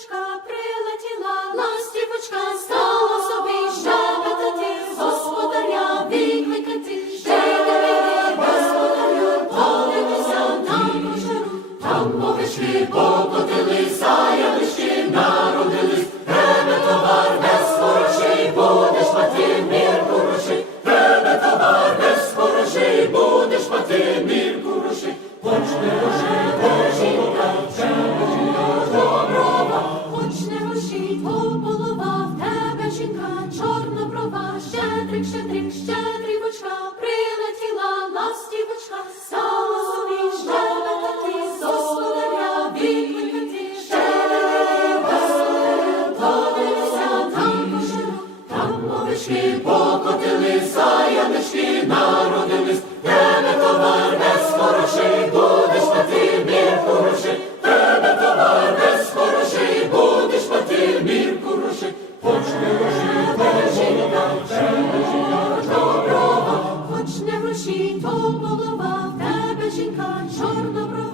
ластівочка прилетіла, ластівочка стала собі щебетати, господаря викликати, щебети, господарю, подивися на кошару, там мовички покотили ялички жінка, чорноброва, щедрик, щедрик, щедрівочка, прилетіла ластівочка, стала собі щебетати, з господаря викликати, щебети, господарю, подивися там кошару, там мовички покотили, янички народились, то голова, в тебе жінка, чорноброва,